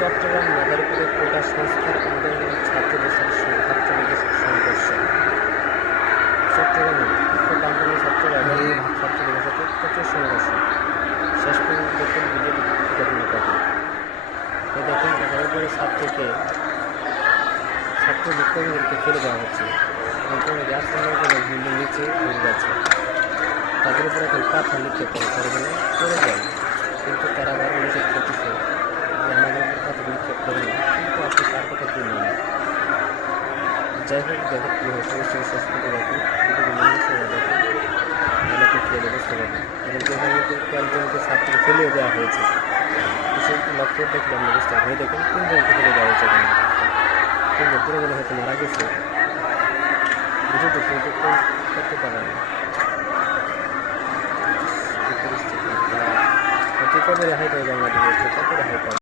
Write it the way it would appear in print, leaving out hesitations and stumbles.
চট্টগ্রাম মাদারীপুরের কোটা সংস্কার আন্দোলনের ছাত্রলীগের সংঘর্ষ। চট্টগ্রামে কোটা আন্দোলনের ছাত্ররা ছাত্রলীগের সাথে প্রচুর সংঘর্ষ, শেষ পর্যন্ত দেখুন বিজেপি ঘটনা ঘটে। দেখুন 11 করে ছাত্র বিক্ষোভীদেরকে ফেলে দেওয়া হচ্ছে এবং কোনো গ্যাস সংগ্রহের জন্য নিচে ঘুরে যাচ্ছে। তাদের উপরে এখন পাথর নিক্ষেপ করে তারা যেন পড়ে যায়, কিন্তু তারা আবার নিষেধ করতেছে যে আমাদের উপর পাথর নিক্ষেপ করে না, কিন্তু আপনি তার কথা কি নেন। যাই হোক, দেখো কী হয়েছে শেষ করতে দেখুন, কিন্তু মানুষেরা দেখুন এলাকা খেয়ে বুঝতে পারবেন। এবং কয়েকজনকে ছাত্রকে ফেলিয়ে দেওয়া হয়েছে, কিছু লক্ষ্য দেখলে আমরা বুঝতে পারি। দেখুন 3 জনকে ফেলে দেওয়া হয়েছে, কিন্তু পুরো গেলে হয়তো মারা গেছে, বুঝে তো কিন্তু করতে পারে না। পরিস্থিতি কত রেহাই পাবে বাংলাদেশের, কত রেহাই পাবে।